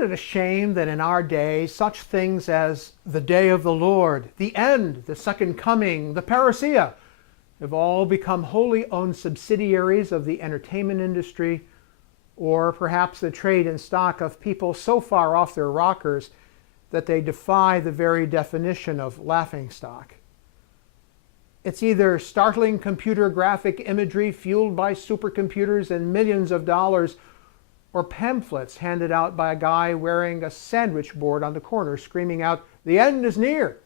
Isn't it a shame that in our day, such things as the day of the Lord, the end, the second coming, the parousia, have all become wholly owned subsidiaries of the entertainment industry, or perhaps the trade in stock of people so far off their rockers that they defy the very definition of laughingstock? It's either startling computer graphic imagery fueled by supercomputers and millions of dollars, or pamphlets handed out by a guy wearing a sandwich board on the corner screaming out, "The end is near."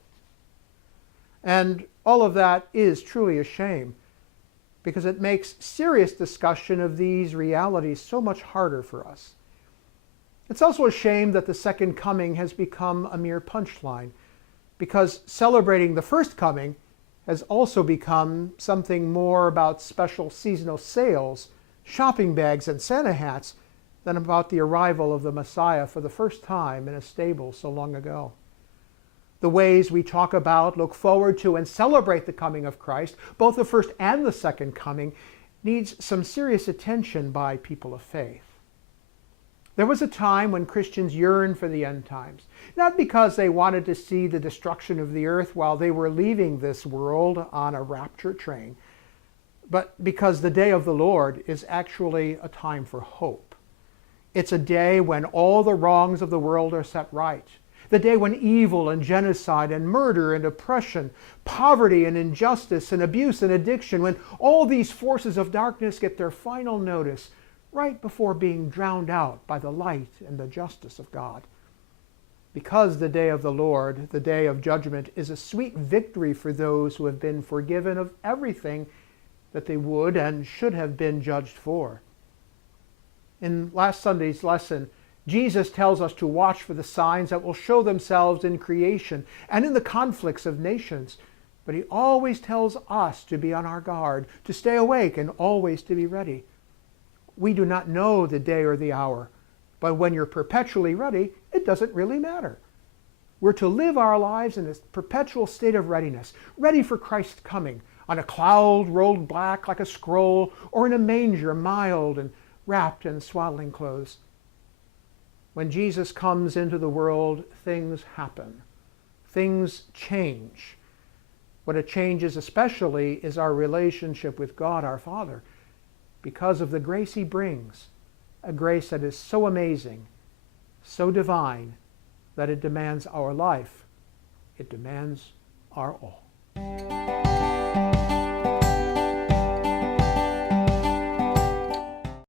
And all of that is truly a shame, because it makes serious discussion of these realities so much harder for us. It's also a shame that the second coming has become a mere punchline, because celebrating the first coming has also become something more about special seasonal sales, shopping bags, and Santa hats than about the arrival of the Messiah for the first time in a stable so long ago. The ways we talk about, look forward to, and celebrate the coming of Christ, both the first and the second coming, needs some serious attention by people of faith. There was a time when Christians yearned for the end times, not because they wanted to see the destruction of the earth while they were leaving this world on a rapture train, but because the day of the Lord is actually a time for hope. It's a day when all the wrongs of the world are set right. The day when evil and genocide and murder and oppression, poverty and injustice and abuse and addiction, when all these forces of darkness get their final notice right before being drowned out by the light and the justice of God. Because the day of the Lord, the day of judgment, is a sweet victory for those who have been forgiven of everything that they would and should have been judged for. In last Sunday's lesson, Jesus tells us to watch for the signs that will show themselves in creation and in the conflicts of nations. But he always tells us to be on our guard, to stay awake, and always to be ready. We do not know the day or the hour, but when you're perpetually ready, it doesn't really matter. We're to live our lives in a perpetual state of readiness, ready for Christ's coming, on a cloud rolled black like a scroll, or in a manger mild and wrapped in swaddling clothes. When Jesus comes into the world, things happen. Things change. What it changes especially is our relationship with God our Father, because of the grace he brings, a grace that is so amazing, so divine, that it demands our life. It demands our all.